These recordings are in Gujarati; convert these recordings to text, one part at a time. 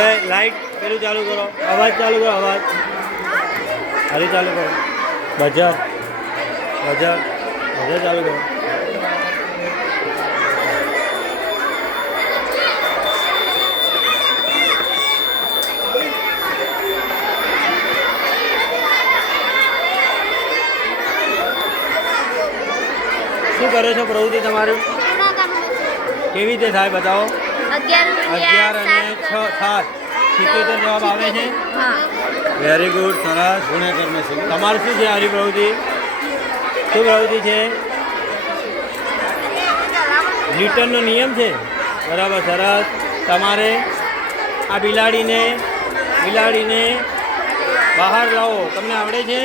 હવે લાઈટ પેલું ચાલુ કરો, અવાજ ચાલુ કરો, અવાજ હરી ચાલુ કરો, બજાર બજાર બજાર ચાલુ કરો. શું કરો છો પ્રવૃત્તિ તમારી? કેવી રીતે થાય બતાવો. 11 અને 6 7 77 જવાબ આવે છે. વેરી ગુડ, સરસ. તમારું શું છે આરી પ્રવૃત્તિ? શું પ્રવૃત્તિ છે? ન્યૂટનનો નિયમ છે. બરાબર, સરસ. તમારે આ બિલાડીને બહાર લાવો. તમને આવડે છે?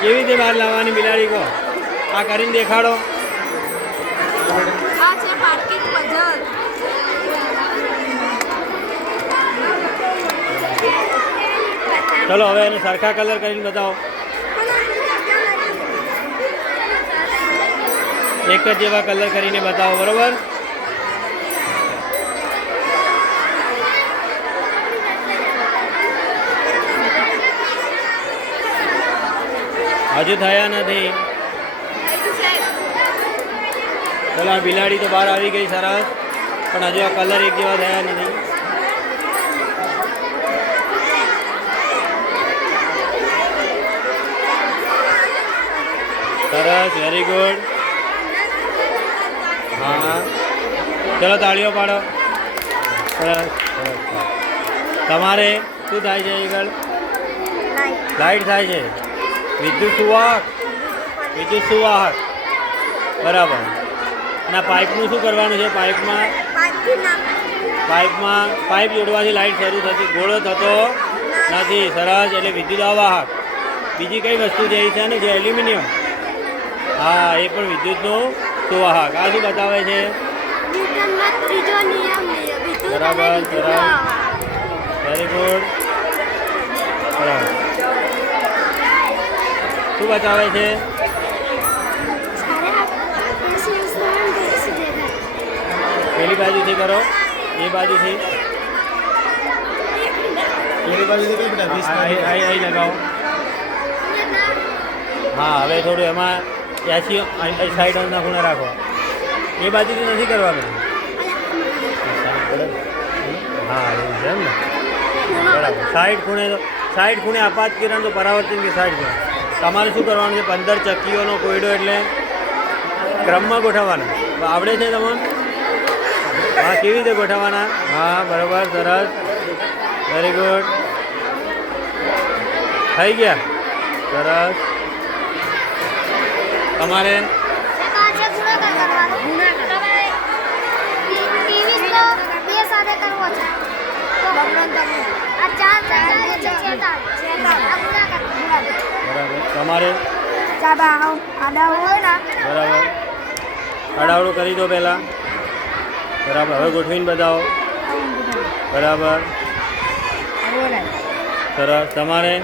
કેવી રીતે બહાર લાવવાની બિલાડી કહો? આ કરીને દેખાડો. ચલો હવે એને સરખા કલર કરીને બતાવો. એક જ જેવા કલર કરીને બતાવો. બરોબર. હજુ થયા નથી. ચલો આ બિલાડી તો બહાર આવી ગઈ, સરસ. પણ હજુ આ કલર એક જેવા થયા નથી. સરસ, વેરી ગુડ. હા, ચલો તાળીઓ પાડો. સરસ. તમારે શું થાય છે આગળ? લાઈટ થાય છે. વિદ્યુત સુવાહક. બરાબર. અને પાઇપનું શું કરવાનું છે? પાઇપ જોડવાથી લાઈટ શરૂ થતી, ગોળો થતો નથી. સરસ. એટલે વિદ્યુત અવાહક. બીજી કઈ વસ્તુ છે એ છે ને જે એલ્યુમિનિયમ? હા, એ પણ વિદ્યુતનું સુવાહક. આ શું બતાવે છે? બરાબર, સરસ. Very good. બરાબર. શું બતાવે છે? પેલી બાજુથી કરો, એ બાજુથી. અહીં લગાવો. હા, હવે થોડું એમાં 80 સાઈડના ખૂણે રાખો. એ બાજુથી નથી કરવાનું. હા, એવું છે એમ ને. બરાબર. સાઈડ ખૂણે અપાત કિરણ તો પરાવર્તન કે સાઈડ ખૂણે. તમારે શું કરવાનું છે? 15 ચક્કીઓનો કોયડો એટલે ક્રમમાં ગોઠવવાના. આવડે છે તમને? હા, કેવી રીતે ગોઠવવાના? હા, બરાબર, સરસ. Very good. થઈ ગયા. સરસ. તમારે તમારે બરાબર, આડાવડું કરી દો પહેલાં. બરાબર. હવે ગોઠવીને બતાવો. બરાબર, સરસ. તમારે